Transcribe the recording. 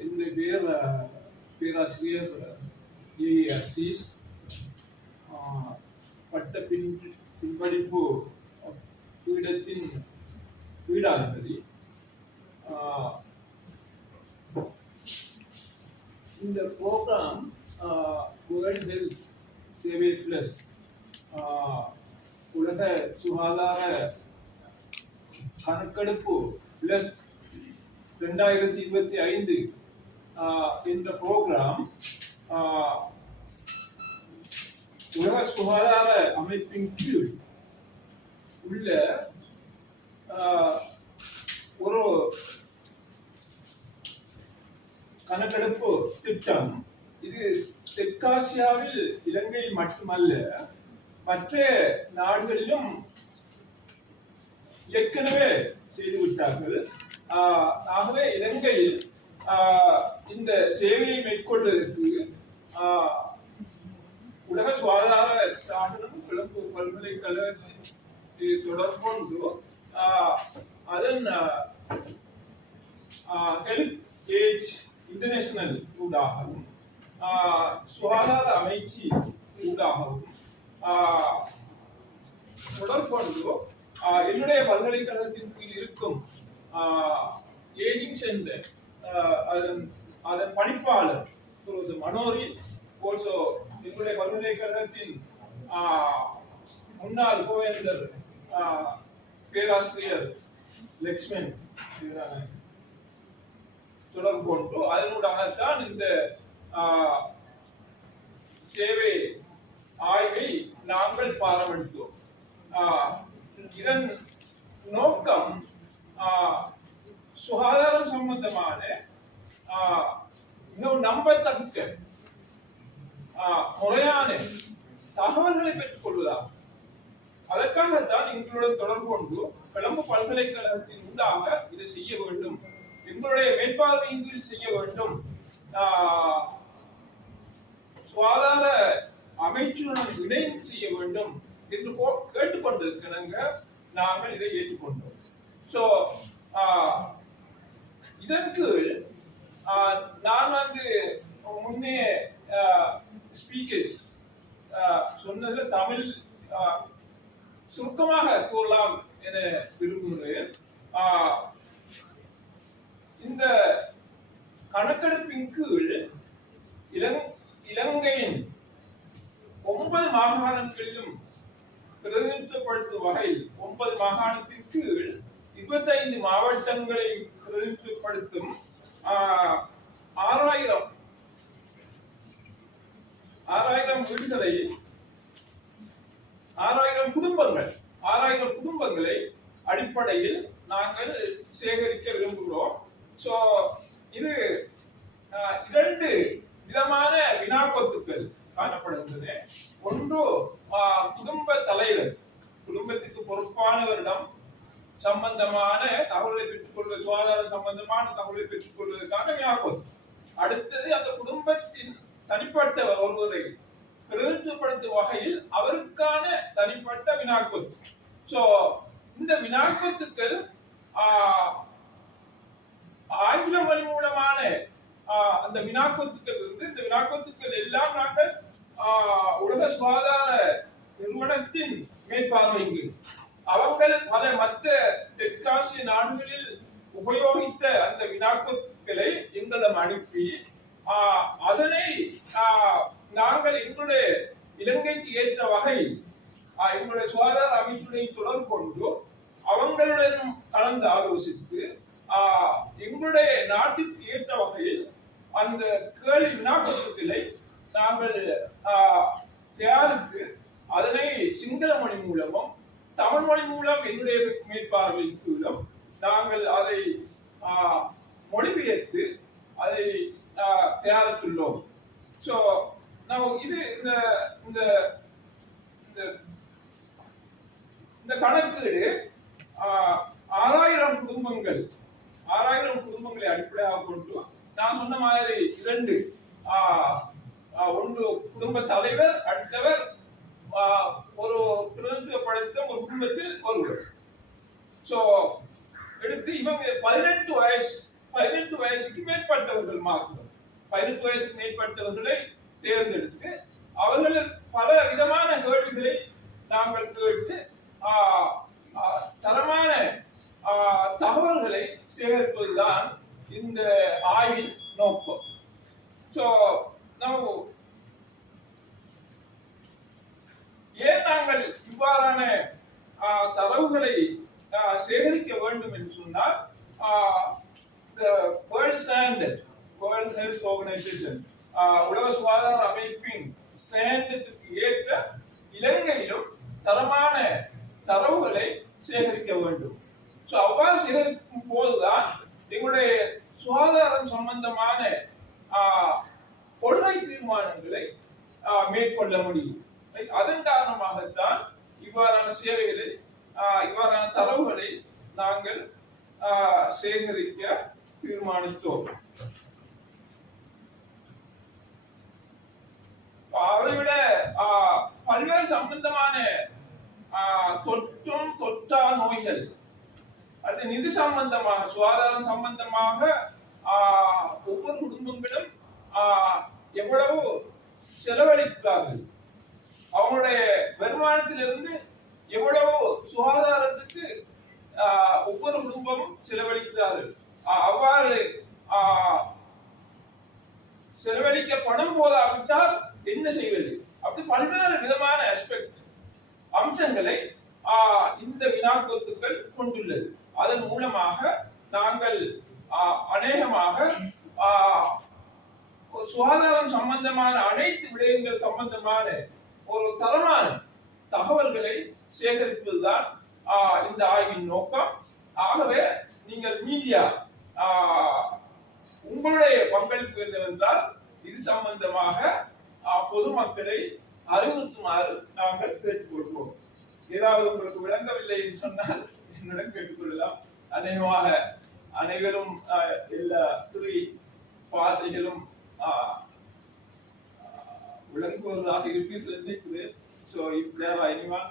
என்னுடைய பேர் பேராசிரியர் ஏ.அசீஸ். பட்ட பின்படிப்பு பீடத்தின் பீடாதிபதி. இந்த ப்ரோக்ராம் வேர்ல்ட் ஹெல்த் சேவை பிளஸ் உலக சுகாதார கணக்கெடுப்பு பிளஸ் 2025 இந்த ப்ரோக்ராம் உலக சுகாதார அமைப்பின் கீழ் உள்ள ஒரு கணக்கெடுப்பு திட்டம். இது தெற்காசியாவில் இலங்கை மட்டுமல்ல, மற்ற நாடுகளிலும் ஏற்கனவே செய்துவிட்டார்கள். ஆகவே இலங்கையில் இந்த சேவையை மேற்கொள்வதற்கு உலக சுகாதார ஸ்தாபனம் கொழும்பு பல்கலைக்கழகத்தை தொடர்பு அதன் ஹெல்த் ஏஜ் இன்டர்நேஷனல் ஊடாகவும் சுகாதார அமைச்சு ஊடாகவும் தொடர்பு என்னுடைய பல்கலைக்கழகத்தின் கீழ் இருக்கும் ஏஜிங் சென்டர் அதன் பணிப்பாளர் மனோரி, ஆல்சோ என்னுடைய பல்கலைக்கழகத்தின் முன்னாள் கோவேந்தர் பேராசிரியர் லக்ஷ்மன் தொடர்பு கொண்டு அதனூடாகத்தான் இந்த சேவை ஆய்வை நாங்கள் பாராமளித்தோம். இதன் நோக்கம் சுகாதாரம் சம்பந்தமான நம்பத்தக்க முறையான தகவல்களை பெற்றுக் கொள்வதாகும். அதற்காகத்தான் எங்களுடன் தொடர்பு கொண்டு கொழும்பு பல்கலைக்கழகத்தின் ஊடாக இதை செய்ய வேண்டும், எங்களுடைய மேற்பார்வையின் கீழ் செய்ய வேண்டும், சுகாதார அமைச்சுடன் இணைந்து செய்ய வேண்டும் என்று கேட்டுக்கொண்டிருக்கிறாங்க. நாங்கள் இதை ஏற்றுக்கொண்டோம். சோ இதன் கீழ் நான் முன்னே ஸ்பீக்கர்ஸ் சொன்னதுல தமிழ் சுருக்கமாக கூறலாம் என விரும்புகிறேன். இந்த கணக்கெடுப்பின் கீழ் இலங்கையின் 9 மாகாணங்களிலும் பிரதிநிதித்துவப்படுத்தும் வகையில் 9 மாகாணத்தின் கீழ் 25 மாவட்டங்களை பிரதிநிதித்துவப்படுத்தும் 6000 வீடுகளை 6000 குடும்பங்களை அடிப்படையில் நாங்கள் சேகரிக்க விரும்புகிறோம். சோ இது 2 விதமான வினாக்கொத்துக்கள் காணப்படுகிறது. ஒன்று குடும்ப தலைவர், குடும்பத்துக்கு பொறுப்பானவரிடம் சம்பந்தமான தகவலை பெற்றுக்கொள்வது, சுகாதார சம்பந்தமான தகவலை பெற்றுக் கொள்வதற்கான வினாக்கொத்து. அடுத்தது அந்த குடும்பத்தின் தனிப்பட்ட ஒருவரை பிரதிநிதித்துவப்படுத்தும் வகையில் அவருக்கான தனிப்பட்ட வினாக்கொத்து. சோ இந்த வினாக்கொத்துக்கள் ஆங்கில மொழி மூலமான அந்த வினாக்கொத்துக்கள் இந்த வினாக்கொத்துக்கள் எல்லாம் நாங்கள் உலக சுகாதார நிறுவனத்தின் மேற்பார்வைக்கு அவர்கள் பல மற்ற தெற்காசிய நாடுகளில் உபயோகித்த அந்த வினாக்கொத்துக்களை எங்களிடம் அனுப்பி அதனை நாங்கள் எங்களுடைய இலங்கைக்கு ஏற்ற வகையில் எங்களுடைய சுகாதார அமைச்சுடன் தொடர்பு கொண்டு அவங்களுடன் கலந்து ஆலோசித்து எங்களுடைய நாட்டிற்கு ஏற்ற வகையில் அந்த கேள்வி வினாக்கொத்துக்களை நாங்கள் தயாரித்து அதனை சிங்கள மொழி மூலமும் தமிழ் மொழி மூலம் என்னுடைய மேற்பார்வையின் மூலம் நாங்கள் அதை மொழிபெயர்த்து அதை தயாரித்துள்ளோம். சோ இது இந்த கணக்கீடு 6000 குடும்பங்களை அடிப்படையாக கொண்டு நான் சொன்ன மாதிரி 2 ஒன்று குடும்ப தலைவர், அடுத்தவர் ஒரு பிரதிநிதித்துவப்படுத்தும் ஒரு குடும்பத்தில் ஒருவர். சோ எடுத்து இவங்க 18 வயசு 18 வயசுக்கு மேற்பட்டவர்கள் மாத்திரம். 18 வயசுக்கு மேற்பட்டவர்களை தேர்ந்தெடுத்து அவர்கள் பல விதமான கேள்விகளை நாங்கள் கேட்டு தரமான தகவல்களை சேகரிப்பதுதான் இந்த ஆய்வின் நோக்கம். So now ஏன் நாங்கள் இவ்வாறான தரவுகளை சேகரிக்க வேண்டும் என்று சொன்னால், the world standard, World Health Organization, உலக சுகாதார அமைப்பின் ஸ்டாண்டர்டுக்கு ஏற்ற இலங்கையிலும் தரமான தரவுகளை சேகரிக்க வேண்டும். ஸோ அவ்வாறு சேகரிக்கும் போதுதான் எங்களுடைய சுகாதாரம் சம்பந்தமான கொள்கை தீர்மானங்களை மேற்கொள்ள முடியும். அதன் காரணமாகத்தான் இவ்வாறான சேவைகளை இவ்வாறான தரவுகளை நாங்கள் சேகரிக்க தீர்மானித்தோம். அதைவிட பல்வேறு சம்பந்தமான தொற்றும் தொற்றா நோய்கள், அது நிதி சம்பந்தமாக சுகாதாரம் சம்பந்தமாக ஒவ்வொரு குடும்பங்களும் எவ்வளவு செலவழிக்கிறார்கள், அவங்களுடைய வருமானத்திலிருந்து எவ்வளவு சுகாதாரத்துக்கு ஒவ்வொரு குடும்பமும் செலவழிக்கிறார்கள். அவ்வாறு செலவழிக்கப்படும் போதாவிட்டால் என்ன செய்வது, அப்படி பல்வேறு விதமான அம்சங்களை இந்த வினாக்கோத்துக்கள் கொண்டுள்ளது. அதன் மூலமாக நாங்கள் அநேகமாக சுகாதாரம் சம்பந்தமான அனைத்து விடயங்கள் சம்பந்தமான ஒரு தரமான தகவல்களை சேகரிப்பதுதான் இந்த ஆய்வின் நோக்கம். ஆகவே நீங்கள் மீடியா உங்களுடைய பங்களிப்பு என்னவென்றால் இது சம்பந்தமாக பொதுமக்களை அறிவுறுத்துமாறு நாங்கள் கேட்டுக்கொள்வோம். ஏதாவது உங்களுக்கு விளங்கவில்லை என்று சொன்னால் என்னுடன் கேட்டுக்கொள்ளலாம். அநேகமாக அனைவரும் எல்லா துறை பாசைகளும் விளங்குவதாக இருப்பீர்கள் நினைக்கிறேன். So if there are anyone